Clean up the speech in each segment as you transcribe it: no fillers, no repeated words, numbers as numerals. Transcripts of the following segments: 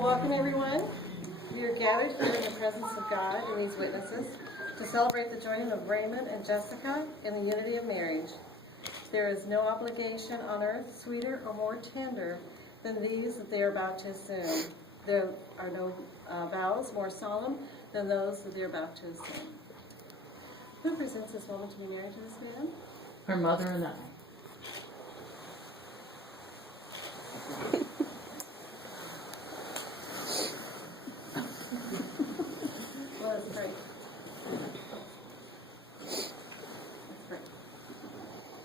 Well, welcome everyone. We are gathered here in the presence of God and these witnesses to celebrate the joining of Raymond and Jessica in the unity of marriage. There is no obligation on earth sweeter or more tender than these that they are about to assume. There are no vows more solemn than those that they are about to assume. Who presents this woman to be married to this man? Her mother and I. Let us pray. Let's pray.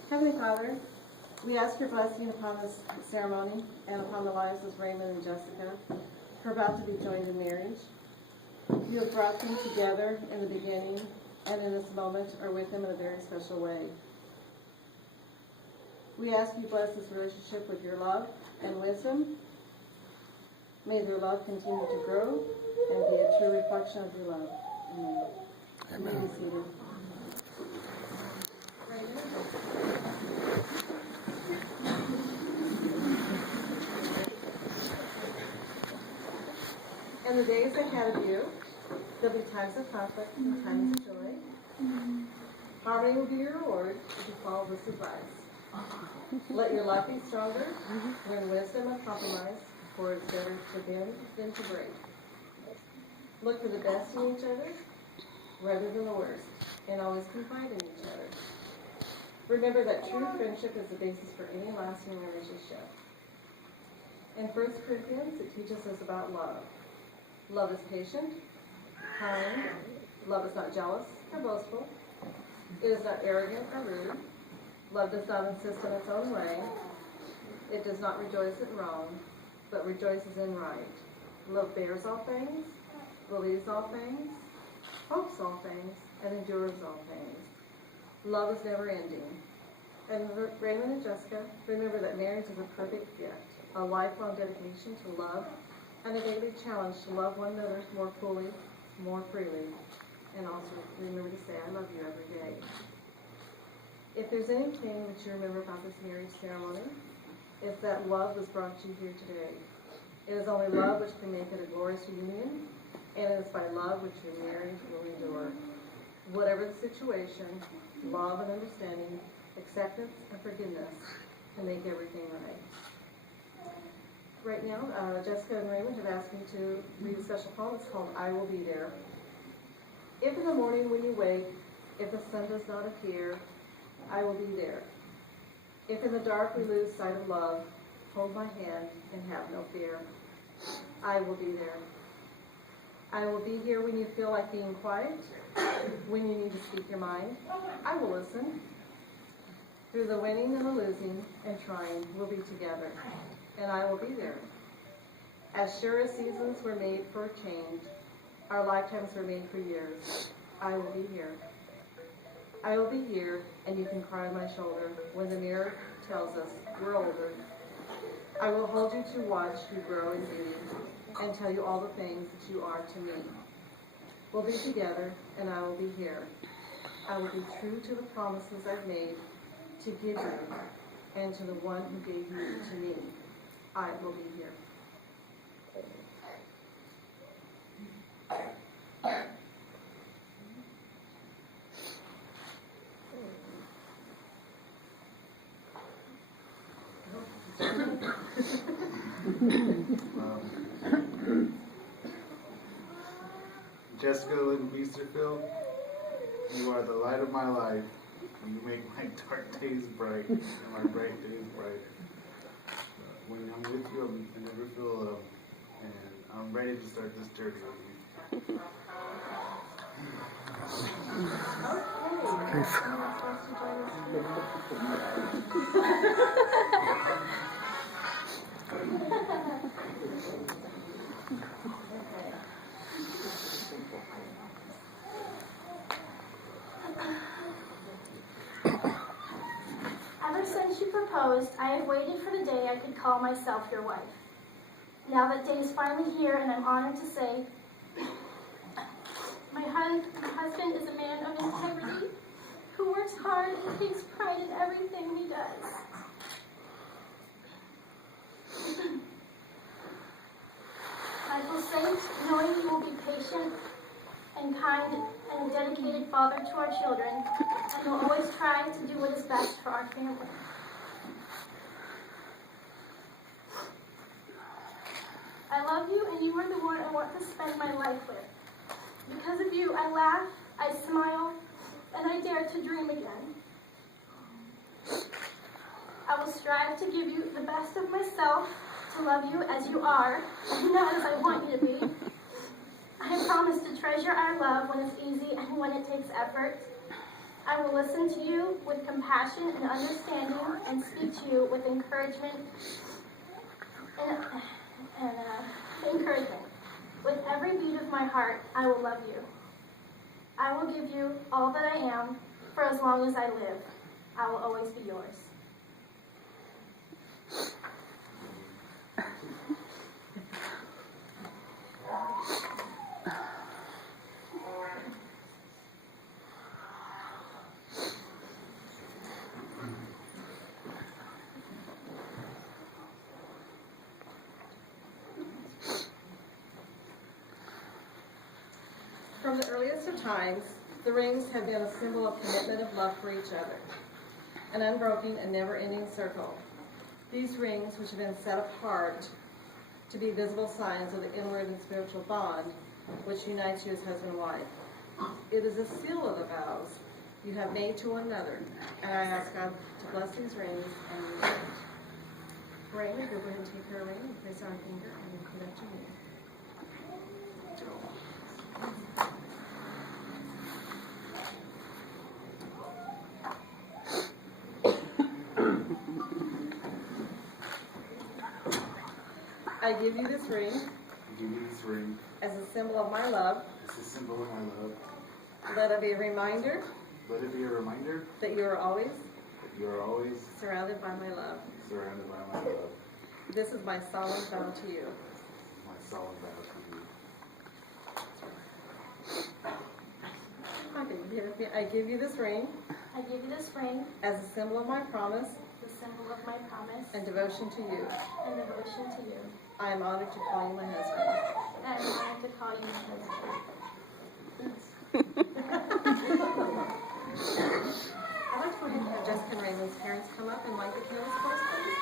Heavenly Father, we ask your blessing upon this ceremony and upon the lives of Raymond and Jessica, who are about to be joined in marriage. You have brought them together in the beginning, and in this moment are with them in a very special way. We ask you bless this relationship with your love and wisdom. May their love continue to grow and be a true reflection of your love. Amen. Amen. In the days ahead of you, there'll be times of conflict and times of joy. Harmony will be your reward if you follow this advice. Let your love be stronger when wisdom and compromise, for it's better to bend than to break. Look for the best in each other rather than the worst, and always confide in each other. Remember that true friendship is the basis for any lasting relationship. In 1 Corinthians, it teaches us about love. Love is patient, kind. Love is not jealous or boastful. It is not arrogant or rude. Love does not insist on its own way. It does not rejoice at wrong, but rejoices in right. Love bears all things, believes all things, hopes all things, and endures all things. Love is never ending. And Raymond and Jessica, remember that marriage is a perfect gift, a lifelong dedication to love, and a daily challenge to love one another more fully, more freely. And also remember to say, I love you every day. If there's anything that you remember about this marriage ceremony, it's that love was brought to you here today. It is only love which can make it a glorious union, and it is by love which your marriage will endure. Whatever the situation, love and understanding, acceptance and forgiveness can make everything right. Right now, Jessica and Raymond have asked me to read a special poem. It's called I Will Be There. If in the morning when you wake, if the sun does not appear, I will be there. If in the dark we lose sight of love, hold my hand and have no fear. I will be there. I will be here when you feel like being quiet, when you need to speak your mind. I will listen. Through the winning and the losing and trying, we'll be together, and I will be there. As sure as seasons were made for a change, our lifetimes were made for years. I will be here. I will be here, and you can cry on my shoulder when the mirror tells us we're older. I will hold you to watch you grow in beauty and tell you all the things that you are to me. We'll be together, and I will be here. I will be true to the promises I've made to give you and to the one who gave you to me. I will be here. Jessica Lynn Westerfield, you are the light of my life. You make my dark days bright and my bright days brighter. When I'm with you, I never feel alone, and I'm ready to start this journey with you. Ever since you proposed, I have waited for the day I could call myself your wife. Now that day is finally here, and I'm honored to say, my husband is a man of integrity who works hard and takes pride in everything he does. father to our children, and will always try to do what is best for our family. I love you, and you are the one I want to spend my life with. Because of you, I laugh, I smile, and I dare to dream again. I will strive to give you the best of myself, to love you as you are, and not as I want you to be. I have promised to treasure our love when it's easy and when it takes effort. I will listen to you with compassion and understanding and speak to you with encouragement and encouragement. With every beat of my heart, I will love you. I will give you all that I am for as long as I live. I will always be yours. From the earliest of times, the rings have been a symbol of commitment of love for each other, an unbroken and never-ending circle. These rings, which have been set apart to be visible signs of the inward and spiritual bond which unites you as husband and wife. It is a seal of the vows you have made to one another, and I ask God to bless these rings and your marriage. Raymond, go ahead and take her ring and place it on her finger and repeat after me. I give you this ring as a symbol of my love. Let it be a reminder that you are always surrounded by my love. This is my solemn vow to you. I give you this ring I give you this ring as a symbol of my promise the symbol of my promise and devotion to you. and devotion to you. I am honored to call you my husband. And I'm honored to call you my husband. I'd like to go ahead and have Jessica and Raymond's parents come up and light the candles for us, please.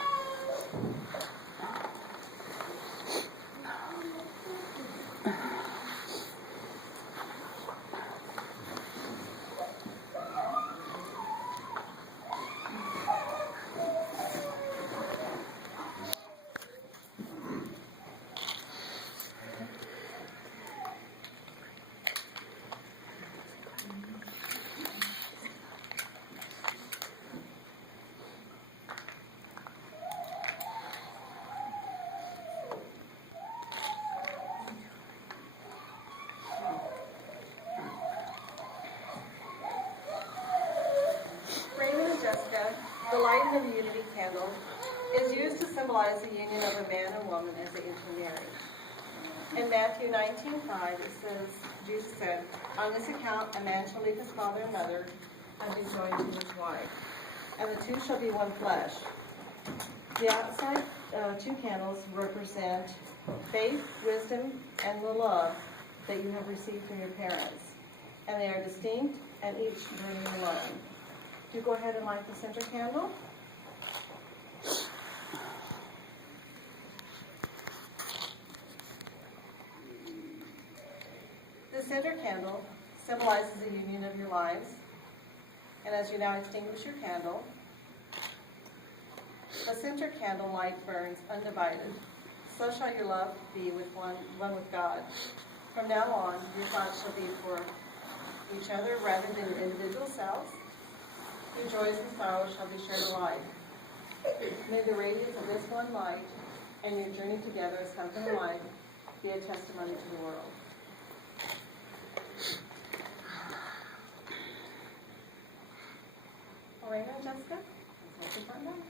The light of the unity candle is used to symbolize the union of a man and woman as they intermarry. In Matthew 19:5, it says, Jesus said, "On this account a man shall leave his father and mother and be joined to his wife, and the two shall be one flesh." The outside two candles represent faith, wisdom, and the love that you have received from your parents, and they are distinct and each burning alone. You go ahead and light the center candle. The center candle symbolizes the union of your lives. And as you now extinguish your candle, the center candle light burns undivided. So shall your love be with one with God. From now on, your thoughts shall be for each other rather than your individual selves. Your joys and sorrows shall be shared alike. May the radiance of this one light and your journey together as husband and wife be a testimony to the world. Elena and Jessica, let's help you find out.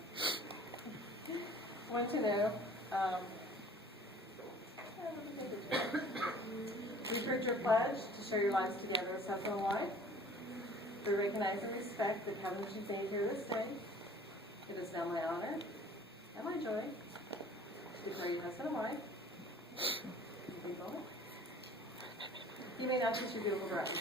I want to know, you've heard your pledge to share your lives together as husband and wife. To recognize and respect the covenant you've made here this day. It is now my honor and my joy to declare you husband and wife. You may now else, it's your beautiful dress.